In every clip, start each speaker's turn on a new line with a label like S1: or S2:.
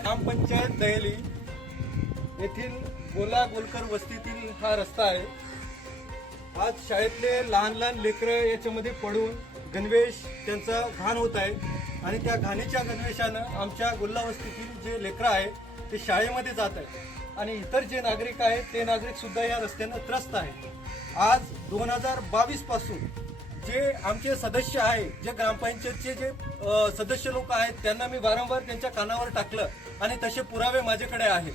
S1: ग्रामपंचायत दहेली येथील गोला गोलकर वस्तीतील हा रस्ता आहे. आज शाळेतले लहान लहान लेकरं याच्यामध्ये पडून गणवेश त्यांचा घाण होत आहे. आणि त्या घाणीच्या गणवेशानं आमच्या गोल्ला वस्तीतील जे लेकरं आहे ते शाळेमध्ये जात आहे आणि इतर जे नागरिक आहेत ते नागरिक सुद्धा या रस्त्यानं त्रस्त आहेत. आज दोन हजार बावीसपासून जे आमचे सदस्य आहे जे ग्रामपंचायतचे जे सदस्य लोक आहेत त्यांना मी वारंवार त्यांच्या कानावर टाकलं आणि तसे पुरावे माझ्याकडे आहेत.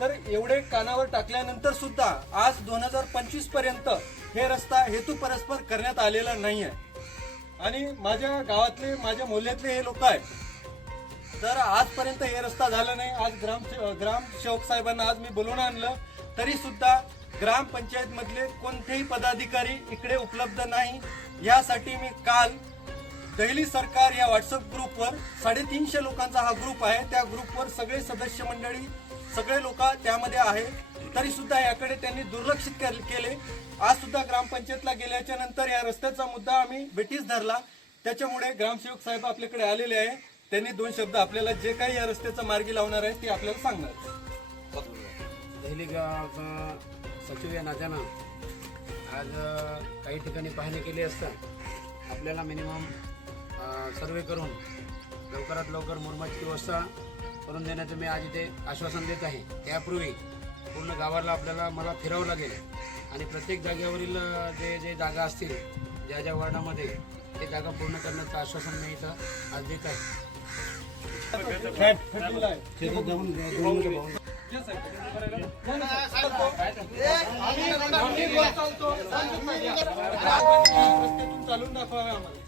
S1: तर एवढे कानावर टाकल्यानंतर सुद्धा आज दोन हजार पंचवीसपर्यंत हे रस्ता हेतू परस्पर करण्यात आलेला नाही आहे आणि माझ्या गावातले माझ्या मोहल्ल्यातले हे लोक आहेत तर आजपर्यंत हे रस्ता झाला नाही. आज ग्राम ग्राम सेवक साहेबांना आज मी बोलवून आणलं. तरी सुद्धा ग्रामपंचायत मधले कोणतेही पदाधिकारी इकडे उपलब्ध नाही. यासाठी मी काल दहली सरकार या व्हॉट्सअप ग्रुपवर साडेतीनशे लोकांचा हा ग्रुप आहे. त्या ग्रुपवर सगळे सदस्य मंडळी सगळे लोक त्यामध्ये आहे. तरी सुद्धा याकडे त्यांनी दुर्लक्षित केले आज सुद्धा ग्रामपंचायतला गेल्याच्यानंतर या रस्त्याचा मुद्दा आम्ही बेटीस धरला. त्याच्यामुळे ग्रामसेवक साहेब आपल्याकडे आलेले आहे. त्यांनी दोन शब्द आपल्याला जे काही या रस्त्याचा मार्गी लावणार आहे ते आपल्याला सांगणार.
S2: दहलीगावचा सचिव या नात्यानं आज काही ठिकाणी पाहणी केली असता आपल्याला मिनिमम सर्वे करून लवकरात लवकर मुरमाची व्यवस्था करून देण्याचं मी आज इथे आश्वासन देत आहे. त्यापूर्वी पूर्ण गावाला आपल्याला मला फिरावं लागेल आणि प्रत्येक जागेवरील जे जे जागा असतील ज्या ज्या वॉर्डामध्ये ते जागा पूर्ण करण्याचं आश्वासन मी इथं आज देत आहे.
S1: चालून दाखवावे आम्हाला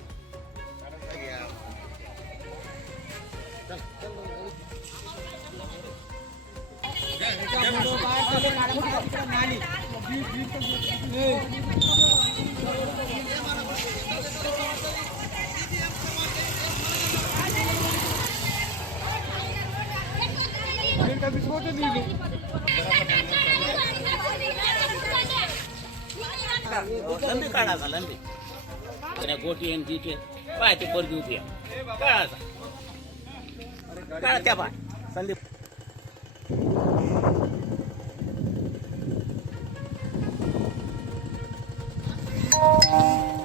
S3: लंबी काढायचा लंबी. त्या गोटी आणि तिथे पाय ते परदी उभी आहे. काढायचा काढा त्या पाय. संदीप.
S1: ¡Suscríbete